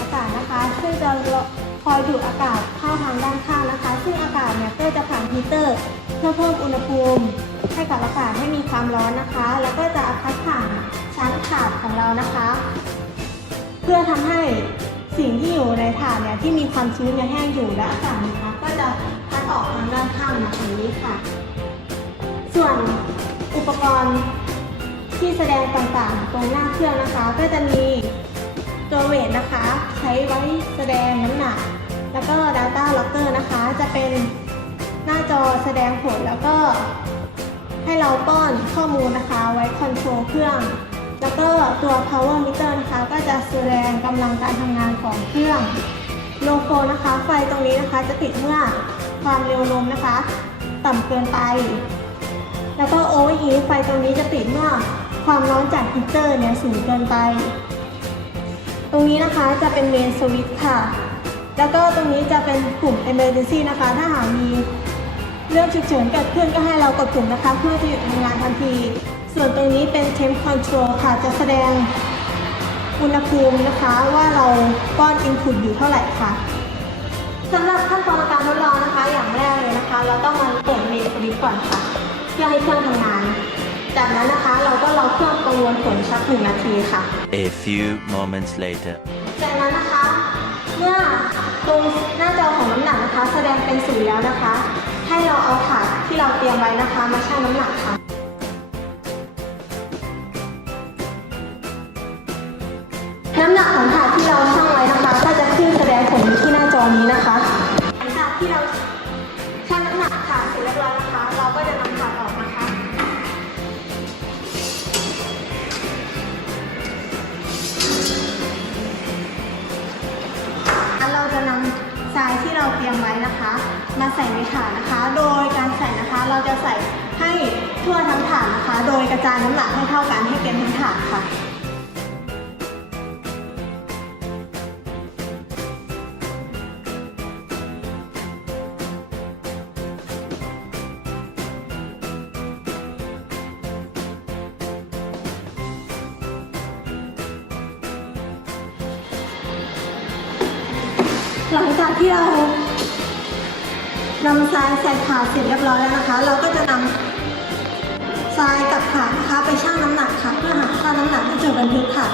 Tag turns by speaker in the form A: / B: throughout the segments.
A: อากาศนะคะช่วยเดูดอากาศเข้าทางด้านข้างนะคะ ซึ่งอากาศเนี่ยก็จะผ่านฮีเตอร์เพื่อเพิ่มอุณหภูมิ ให้กับอากาศให้มีความร้อนนะคะ แล้วก็จะพัดผ่านชั้นขาดของเรานะคะ เพื่อทำให้สิ่งที่อยู่ในถาดเนี่ยที่มีความชื้นยังแห้งอยู่และอากาศนะคะ ก็จะพัดออกทางด้านข้างแบบนี้ค่ะ ส่วนอุปกรณ์ที่แสดงต่างๆตรงหน้าเครื่องนะคะ ก็จะมี ตัวเวทนะคะ ใช้ไว้แสดงน้ำหนัก แล้วก็ Data Locker นะคะ จะเป็นหน้าจอแสดงผลแล้วก็ให้เราป้อนข้อมูลนะคะ ไว้คอนโทรลเครื่อง แล้วก็ตัว power meter นะคะ ก็จะแสดงกำลังการทำงานของเครื่องโลโก้นะคะ ไฟตรงนี้นะคะจะติดเมื่อความเร็วลมนะคะ ต่ำเกินไป แล้วก็โอเวอร์ฮีทไฟตรงนี้จะติดเมื่อความร้อนจากฮีเตอร์เนี่ยสูงเกินไป ตรงนี้นะคะจะเป็นเมนสวิตค่ะ แล้วก็ตรงนี้จะเป็นปุ่ม emergency นะคะ ถ้าหากมีเรื่องฉุกเฉินเกิดขึ้นก็ให้เรากดปุ่มนะคะ เพื่อจะหยุดทำงานทันที ส่วนตรงนี้เป็น temp control ค่ะ จะแสดงอุณหภูมินะคะว่าเราป้อน input อยู่เท่าไหร่ค่ะสำหรับขั้นตอนการทดลองนะคะ อย่างแรกเลยนะคะ เราต้องมาเปิดเมนสวิตก่อนค่ะเพื่อให้เครื่องทำงาน จากนั้นนะคะเราก็รอเครื่องประมวลผลสักหนึ่งนาทีค่ะ
B: A few moments later.
A: จากนั้นนะคะ เมื่อตรงหน้าจอของน้ำหนักนะคะ แสดงเป็นศูนย์แล้วนะคะ ให้เราเอาถาดที่เราเตรียมไว้นะคะ มาชั่งน้ำหนักค่ะ น้ำหนักของถาดที่เราชั่งไว้นะคะ ก็จะขึ้นแสดงผลอยู่ที่หน้าจอนี้นะคะหลังจากที่เราายที่เราเตรียมไว้นะคะ มาใส่ในถาดนะคะ โดยการใส่นะคะเราจะใส่ให้ทั่วทั้งถาดนะคะ โดยกระจายน้ำหนักให้เท่ากันให้เต็มทั้งถาดค่ะ หลังจากที่เรานำทรายใส่ถาเสร็จเรียบร้อยแล้วนะคะ เราก็จะนำทรายกับถานะคะไปชั่งน้ำหนักค่ะเพื่อหาค่าน้ำหนักที่จดบันทึกค่ะ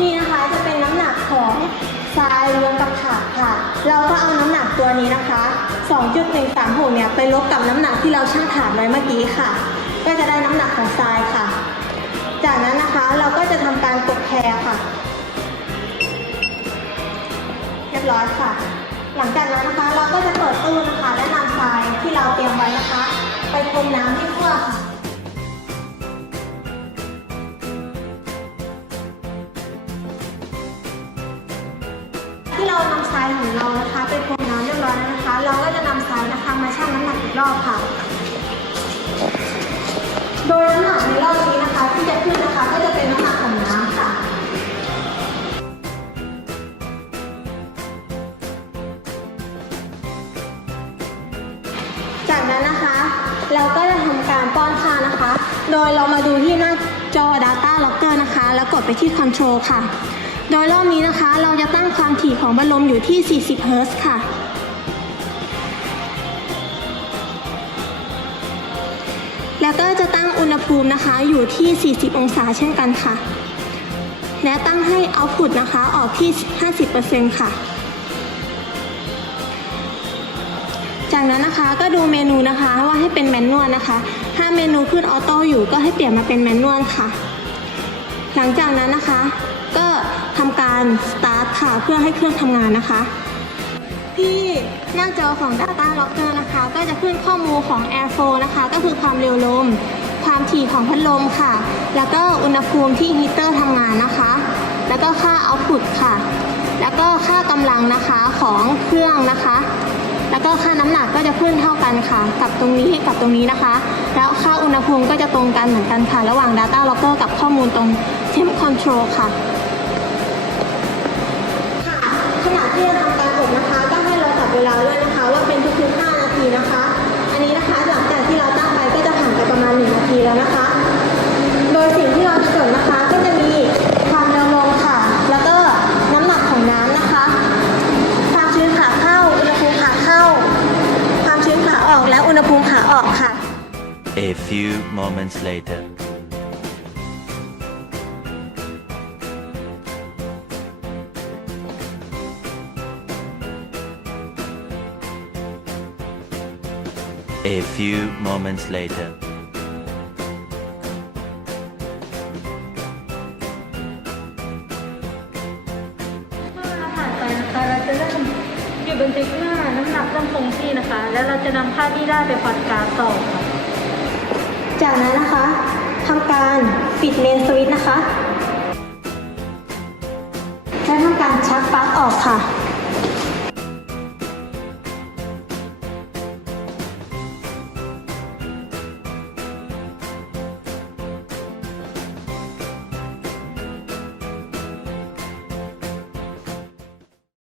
A: นี่นะคะจะเป็นน้ำหนักของทรายรวมกับถาค่ะ เราก็เอาน้ำหนักตัวนี้นะคะ 2.136 เนี่ยไปลบกับน้ำหนักที่เราชั่งถาดไว้เมื่อกี้ค่ะ ก็จะได้น้ำหนักของทรายค่ะ จากนั้นนะคะเราก็จะทำการกแพรค่ะ เรียบร้อยค่ะ หลังจากนั้นนะคะเราก็จะเปิดตู้นะคะและนำทรายที่เราเตรียมไว้นะคะ ไปพรมน้ำให้ทั่วค่ะที่เรานำทรายของเรานะคะไปพร มาชั่งน้ำหนักอีกรอบค่ะ โดยน้ำหนักในรอบนี้นะคะ ที่จะขึ้นนะคะก็จะเป็นน้ำหนักของน้ำค่ะ จากนั้นนะคะ เราก็จะทำการป้อนค่านะคะ โดยเรามาดูที่หน้าจอ Data Locker นะคะ แล้วกดไปที่ Control ค่ะ โดยรอบนี้นะคะ เราจะตั้งความถี่ของบัลลมอยู่ที่ 40เฮิร์ค่ะ ตั้งอุณหภูมินะคะอยู่ที่ 40 องศาเช่นกันค่ะ และตั้งให้ Output นะคะออกที่ 50%ค่ะ จากนั้นนะคะก็ดูเมนูนะคะว่าให้เป็นแมนนวลนะคะ ถ้าเมนูขึ้นออโต้อยู่ก็ให้เปลี่ยนมาเป็นแมนนวลค่ะ หลังจากนั้นนะคะ ก็ทำการสตาร์ทค่ะเพื่อให้เครื่องทำงานนะคะที่หน้าจอของ Data Locker นะคะ ก็จะขึ้นข้อมูลของ Airflow นะคะ ก็คือความเร็วลม ความถี่ของพัดลมค่ะ แล้วก็อุณหภูมิที่ฮีเตอร์ทำงานนะคะ แล้วก็ค่า Output ค่ะ แล้วก็ค่ากำลังนะคะของเครื่องนะคะ แล้วก็ค่าน้ำหนักก็จะขึ้นเท่ากันค่ะ กับตรงนี้กับตรงนี้นะคะ แล้วค่าอุณหภูมิก็จะตรงกันเหมือนกันค่ะ ระหว่าง Data Locker กับข้อมูลตรง Temp Control ค่ะค่ะขณะที่เราทำการอบนะคะ ก็ให้เราจับเวลาด้วยนะคะ ว่าเป็นทุกๆ5นาทีนะคะ อันนี้นะคะ แล้วนะคะ โดยสิ่งที่เราจะจดนะคะก็จะมีความเร็วลมค่ะ แล้วก็น้ำหนักของน้ำนะคะ ความชื้นขาเข้า อุณหภูมิขาเข้า ความชื้นขาออกและอุณหภูมิขาออกค่ะ
B: A few moments later. A few moments later.
C: หยุดบันทึกเมื่อน้ำหนักต้องคงที่นะคะ แล้วเราจะนำค่าที่ได้ไปพอดกราต่อค่ะ
A: จากนั้นนะคะทำการปิดเมนสวิตช์นะคะ และทำการชักปลั๊กออกค่ะ